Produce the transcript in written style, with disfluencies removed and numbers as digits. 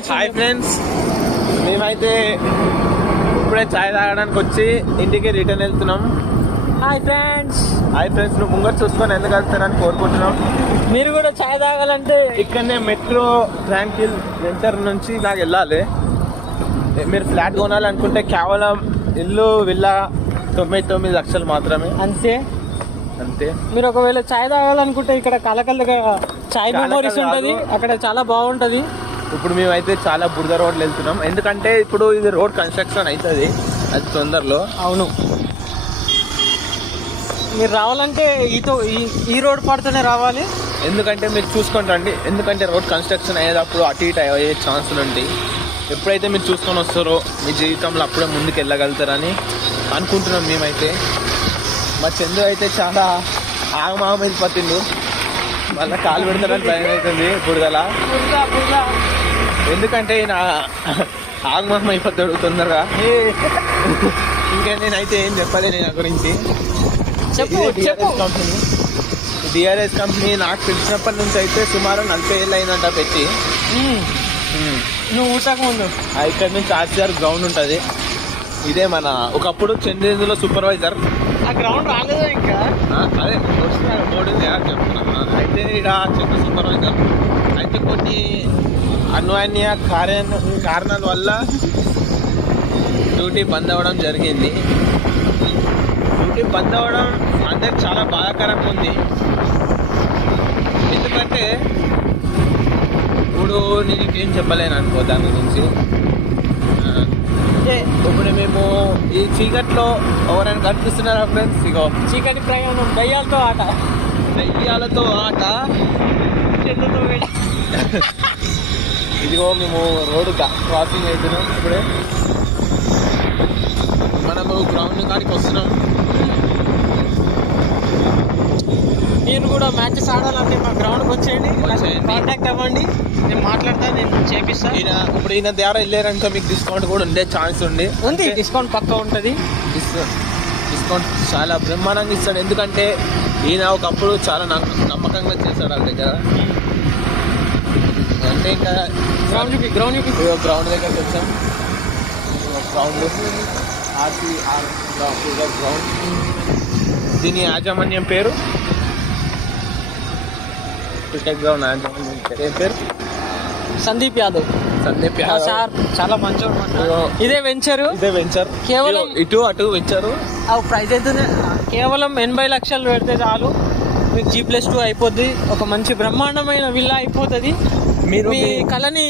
Hi friends, మేమైతే ఇప్పుడే చాయ్ తాగడానికి వచ్చి ఇంటికి రిటర్న్ వెళ్తున్నాం. Hi friends. నువ్వు ముంగట్ చూసుకొని ఎందుకు వెళ్తారని కోరుకుంటున్నాం. మీరు కూడా చాయ్ తాగాలంటే ఇక్కడనే మెట్రో ట్రాంకిల్ వెంచర్ నుంచి నాకు వెళ్ళాలి. మీరు ఫ్లాట్ కొనాలనుకుంటే కేవలం ఇల్లు విల్లా 99 లక్షలు మాత్రమే. అంతే. మీరు ఒకవేళ చాయ్ తాగాలనుకుంటే ఇక్కడ కలకల్లుగా చాయ్ మెమోరీస్ ఉంటుంది, అక్కడ చాలా బాగుంటుంది. ఇప్పుడు మేమైతే చాలా బురద రోడ్లు వెళ్తున్నాం, ఎందుకంటే ఇప్పుడు ఇది రోడ్ కన్స్ట్రక్షన్ అవుతుంది అది తొందరలో. అవును, మీరు రావాలంటే ఈ రోడ్ పడుతూనే రావాలి. ఎందుకంటే మీరు చూసుకొని రండి, ఎందుకంటే రోడ్ కన్స్ట్రక్షన్ అయ్యేటప్పుడు అటు ఇటు అయ్యే ఛాన్సులు ఉంటాయి. ఎప్పుడైతే మీరు చూసుకొని వస్తారో మీ జీవితంలో అప్పుడే ముందుకు వెళ్ళగలుగుతారని అనుకుంటున్నాం మేమైతే. మా చందు అయితే చాలా ఆగమాగం వెళ్ళిపోతుండు, మళ్ళీ కాలు పెడతారని భయం అవుతుంది బురదలా. ఎందుకంటే నా ఆగమాగం అయిపోతాడు తొందరగా. ఇంకా నేనైతే ఏం చెప్పలేదు నా గురించి. డిఆర్ఎస్ కంపెనీ నాకు తెలిసినప్పటి నుంచి అయితే సుమారు 40 ఏళ్ళు అయిందంట పెట్టి. నువ్వు ఊటక ముందు ఇక్కడ నుంచి ఆర్సీఆర్ గ్రౌండ్ ఉంటుంది. ఇదే మన ఒకప్పుడు చంద్రేందులో సూపర్వైజర్. ఆ గ్రౌండ్ రాలేదా ఇంకా? అదే బోర్డు చెప్తున్నా. అయితే ఇక్కడ చిన్న సూపర్వైజర్ అయితే కొన్ని అన్వాన్య కారణాల వల్ల డ్యూటీ బంద్ అవ్వడం జరిగింది. డ్యూటీ బంద్ అవ్వడం అందరికి చాలా బాధాకరంగా ఉంది. ఎందుకంటే ఇప్పుడు నేను ఇంకేం చెప్పలేను అనుకో దాని గురించి. ఇప్పుడు మేము ఈ చీకట్లో ఎవరైనా కనిపిస్తున్నారా ఫ్రెండ్స్? ఇగో చీకటి ప్రయాణం దయ్యాలతో ఆట ఇదిగో మేము రోడ్డు క్రాసింగ్ అవుతున్నాం. ఇప్పుడే మనము గ్రౌండ్ కాడికి వస్తున్నాం. మీరు కూడా మ్యాచెస్ ఆడాలంటే మా గ్రౌండ్కి వచ్చేయండి, కాంటాక్ట్ అవ్వండి, నేను మాట్లాడతాను, నేను చేపిస్తాను. ఇప్పుడు ఈయన ద్వారా వెళ్ళారంటే మీకు డిస్కౌంట్ కూడా ఉండే ఛాన్స్ ఉంది. డిస్కౌంట్ పక్కా ఉంటుంది. డిస్కౌంట్ చాలా బ్రహ్మాండంగా ఇస్తాడు, ఎందుకంటే ఈయన ఒకప్పుడు చాలా నమ్మకంగా చేశాడు వాళ్ళ దగ్గర. అంటే ఇంకా గ్రౌండ్ దగ్గరికి వచ్చాం. Ground RCR ground. దీని యాజమాన్యం పేరు క్రికెట్ గ్రౌండ్ యాజమాన్యం పేరు సందీప్ యాదవ్ సార్, చాలా మంచోడు. ఇదే వెంచర్ కేవలం ఇటు అటు వెంచరు. ప్రైస్ అయితే కేవలం 80 లక్షలు పెడితే చాలు, మీకు G+2 అయిపోద్ది. ఒక మంచి బ్రహ్మాండమైన విల్లా అయిపోతుంది. మీరు మీ కళని